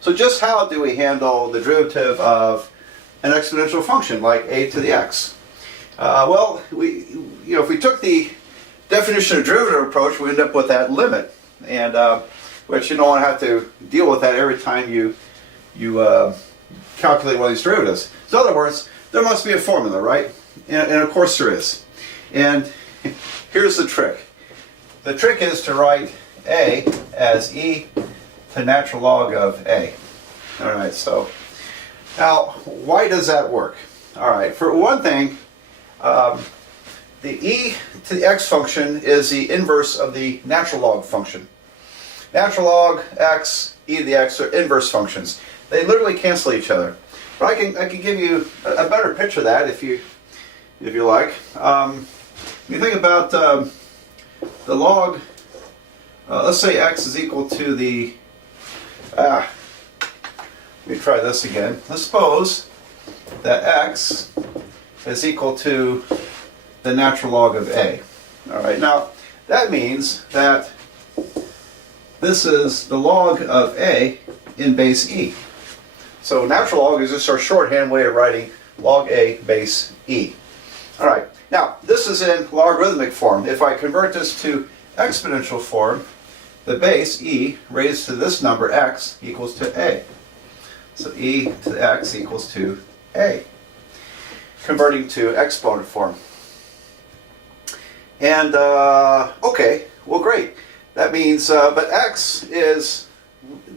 So just how do we handle the derivative of an exponential function like a to the x? Well, if we took the definition of derivative approach, we end up with that limit, and which you don't want to have to deal with that every time you calculate one of these derivatives. So in other words, there must be a formula, right? And of course there is. And here's the trick. The trick is to write a as e to natural log of a. All right, so now why does that work? All right, for one thing, the e to the x function is the inverse of the natural log function. Natural log x, e to the x are inverse functions. They literally cancel each other. But I can give you a better picture of that if you like. You think about the log. Let's say x is equal to the. Let me try this again. Let's suppose that x is equal to the natural log of a. All right. Now that means that this is the log of a in base e. So natural log is just our shorthand way of writing log a base e. All right. Now this is in logarithmic form. If I convert this to exponential form, the base e raised to this number x equals to a. So e to the x equals to a. Converting to exponent form. And okay, well great. That means, but x is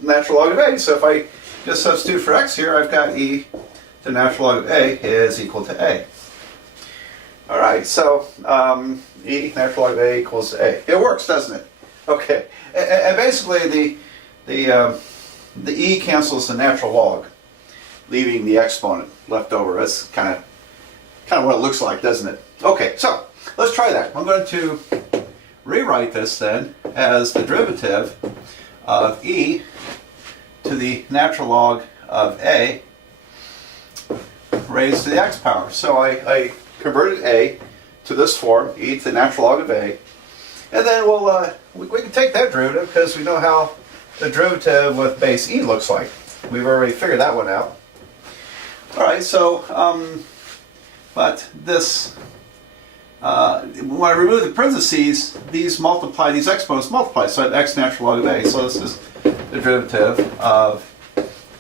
natural log of a. So if I just substitute for x here, I've got e to natural log of a is equal to a. All right, so e natural log of a equals a. It works, doesn't it? Okay, and basically the e cancels the natural log, leaving the exponent left over. That's kind of what it looks like, doesn't it? Okay, so let's try that. I'm going to rewrite this then as the derivative of e to the natural log of a raised to the x power. So I converted a to this form, e to the natural log of a, and then we can take that derivative because we know how the derivative with base e looks like. We've already figured that one out. All right, so but this when I remove the parentheses, these exponents multiply, so I have x natural log of a. So this is the derivative of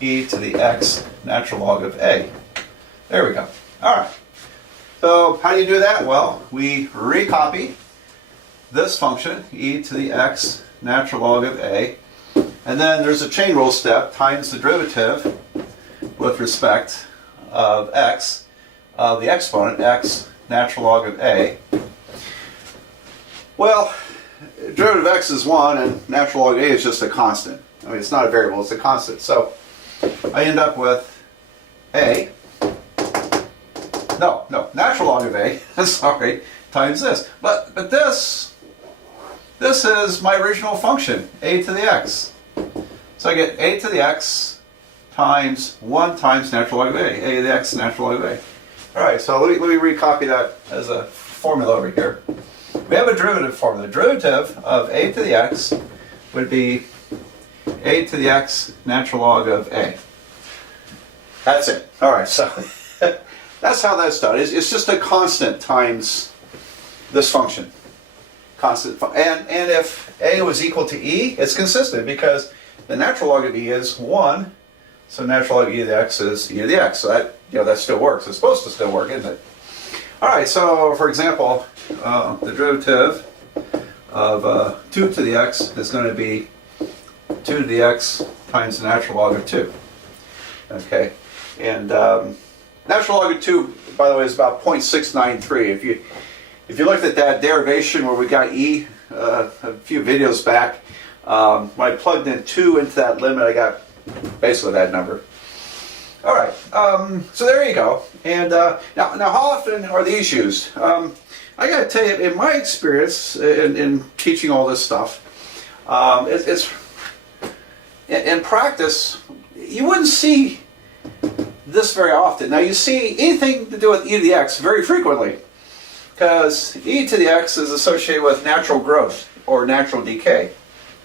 e to the x natural log of a. There we go. All right. So how do you do that? Well, we recopy this function, e to the x natural log of a, and then there's a chain rule step times the derivative with respect of x of the exponent, x natural log of a. Well, derivative of x is 1 and natural log of a is just a constant. I mean, it's not a variable, it's a constant. So I end up with a, no, natural log of a, sorry, times this. But this is my original function, a to the x. So I get a to the x times 1 times natural log of a to the x natural log of a. All right, so let me recopy that as a formula over here. We have a derivative formula. The derivative of a to the x would be a to the x natural log of a. That's it. All right, so that's how that's done. It's just a constant times this function. Constant. And if a was equal to e, it's consistent because the natural log of e is 1. So natural log of e to the x is e to the x. So that still works. It's supposed to still work, isn't it? All right. So for example, the derivative of 2 to the x is going to be 2 to the x times the natural log of 2. Okay. And natural log of 2, by the way, is about 0.693. If you looked at that derivation where we got e a few videos back, when I plugged in 2 into that limit, I got basically that number. All right, so there you go. And now how often are these used? I got to tell you, in my experience in teaching all this stuff, it's in practice, you wouldn't see this very often. Now you see anything to do with e to the x very frequently, because e to the x is associated with natural growth or natural decay.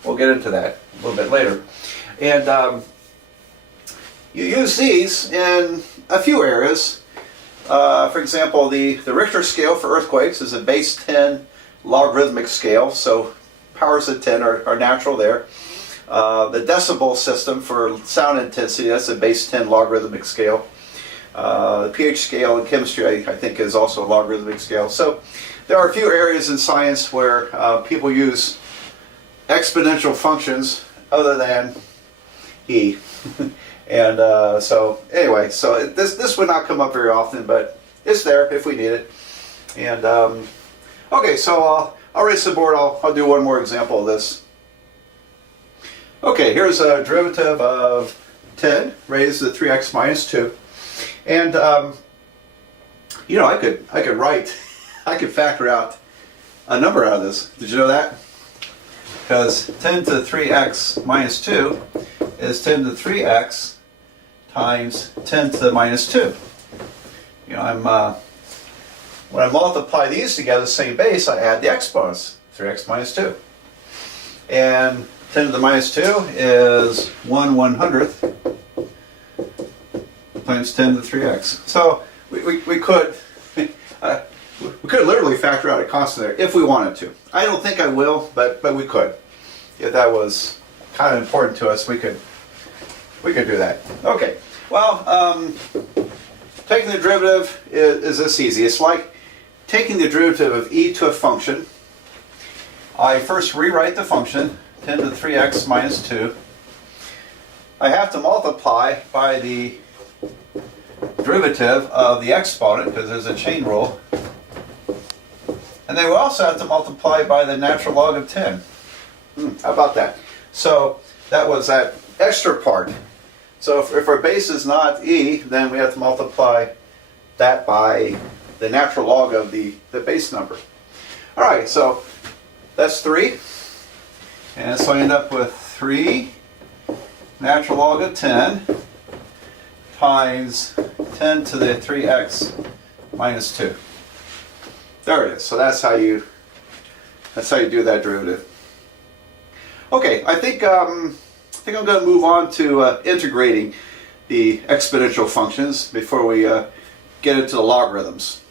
We'll get into that a little bit later. And you use these in a few areas. For example, the Richter scale for earthquakes is a base 10 logarithmic scale, so powers of 10 are natural there. The decibel system for sound intensity, that's a base 10 logarithmic scale. The pH scale in chemistry, I think, is also a logarithmic scale. So there are a few areas in science where people use exponential functions other than e. And so anyway, so this would not come up very often, but it's there if we need it. And okay, so I'll erase the board. I'll do one more example of this. Okay, here's a derivative of 10 raised to 3x minus 2. And you know, I could write, I could factor out a number out of this. Did you know that? Because 10 to the 3x minus 2 is 10 to the 3x times 10 to the minus 2. You know, when I multiply these together, the same base, I add the exponents, 3x minus 2. And 10 to the minus 2 is 1/100th times 10 to the 3x. So we could literally factor out a constant there if we wanted to. I don't think I will, but we could. If that was kind of important to us, we could do that. Okay. Well, taking the derivative is this easy. It's like taking the derivative of e to a function. I first rewrite the function, 10 to the 3x minus 2. I have to multiply by the derivative of the exponent, because there's a chain rule. And then we also have to multiply by the natural log of 10. How about that? So that was that extra part. So if our base is not e, then we have to multiply that by the natural log of the base number. All right, so that's 3. And so I end up with 3 natural log of 10 times 10 to the 3x minus 2. There it is. So that's how you do that derivative. Okay, I think I'm going to move on to integrating the exponential functions before we get into the logarithms.